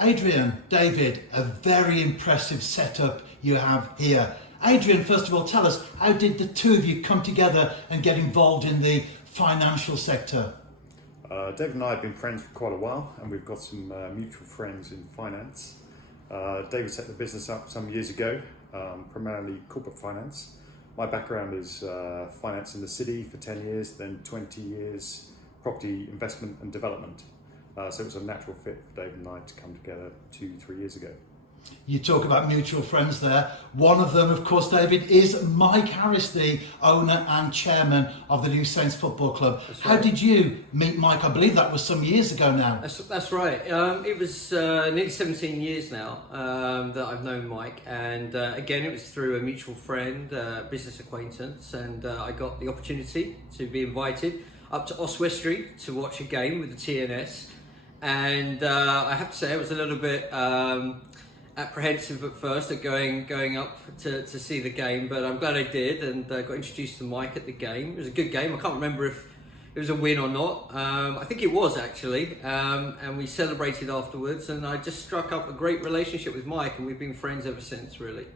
Adrian, David, a very impressive setup you have here. Adrian, first of all, tell us, how did the two of you come together and get involved in the financial sector? David and I have been friends for quite a while, and we've got some mutual friends in finance. David set the business up some years ago, primarily corporate finance. My background is finance in the city for 10 years, then 20 years property investment and development. So it was a natural fit for David and I to come together 2-3 years ago. You talk about mutual friends there. One of them, of course, David, is Mike Harris, the owner and chairman of the New Saints Football Club. That's How right. did you meet Mike? I believe that was some years ago now. That's right. It was nearly 17 years now that I've known Mike, and again, it was through a mutual friend, business acquaintance, and I got the opportunity to be invited up to Oswestry to watch a game with the TNS, and I have to say I was a little bit apprehensive at first at going up to see the game, but I'm glad I did, and got introduced to Mike at the game. It was a good game. I can't remember if it was a win or not. I think it was actually, and we celebrated afterwards, and I just struck up a great relationship with Mike, and we've been friends ever since, really.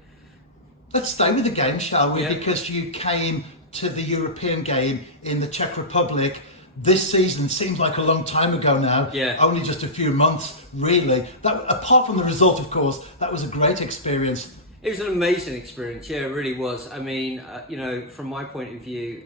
Let's stay with the game, shall we? Yeah. Because you came to the European game in the Czech Republic this season. Seems like a long time ago now. Yeah. Only just a few months, really. That, apart from the result, of course, that was a great experience. It was an amazing experience, yeah, it really was. I mean, from my point of view,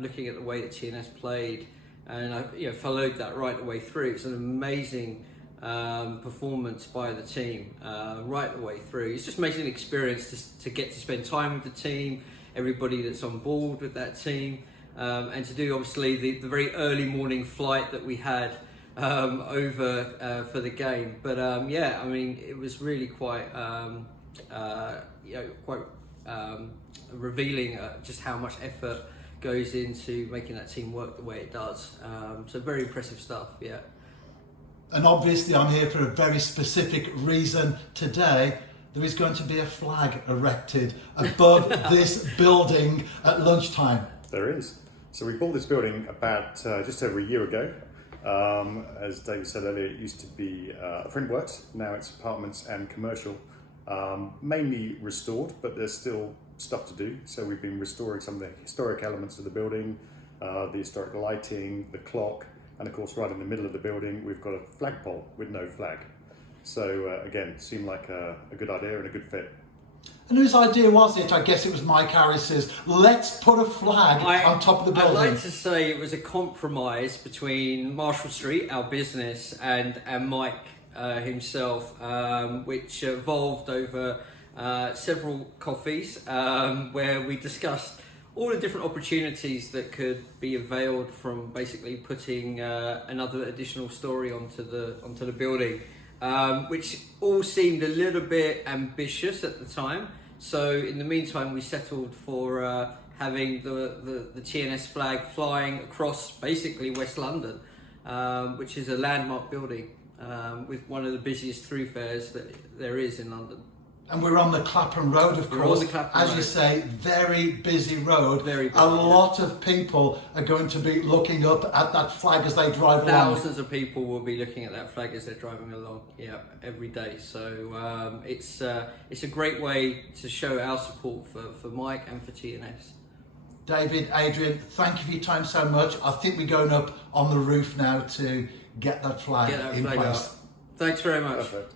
looking at the way that TNS played, and I followed that right the way through, it was an amazing performance by the team right the way through. It's just an amazing experience to get to spend time with the team, everybody that's on board with that team, and to do obviously the very early morning flight that we had over for the game. But I mean, it was really quite revealing just how much effort goes into making that team work the way it does. So very impressive stuff, yeah. And obviously I'm here for a very specific reason today. There is going to be a flag erected above this building at lunchtime. There is. So we bought this building about just over a year ago. As David said earlier, it used to be a print works. Now it's apartments and commercial, mainly restored, but there's still stuff to do. So we've been restoring some of the historic elements of the building, the historic lighting, the clock, and of course right in the middle of the building we've got a flagpole with no flag. So again, seemed like a good idea and a good fit. And whose idea was it? I guess it was Mike Harris's. Let's put a flag on top of the building. I'd like to say it was a compromise between Marshall Street, our business, and Mike himself, which evolved over several coffees where we discussed all the different opportunities that could be availed from basically putting another additional story onto the building, which all seemed a little bit ambitious at the time. So in the meantime, we settled for having the TNS flag flying across basically West London, which is a landmark building with one of the busiest thoroughfares that there is in London. And we're on the Clapham Road, of We're course. on the Clapham As you Road. say, very busy road. Very busy, a lot of people are going to be looking up at that flag as they drive along. Thousands of people will be looking at that flag as they're driving along, yeah, every day. So it's a great way to show our support for Mike and for TNS. David, Adrian, thank you for your time so much. I think we're going up on the roof now to get that flag Get that in flag place. up. Thanks very much. Perfect.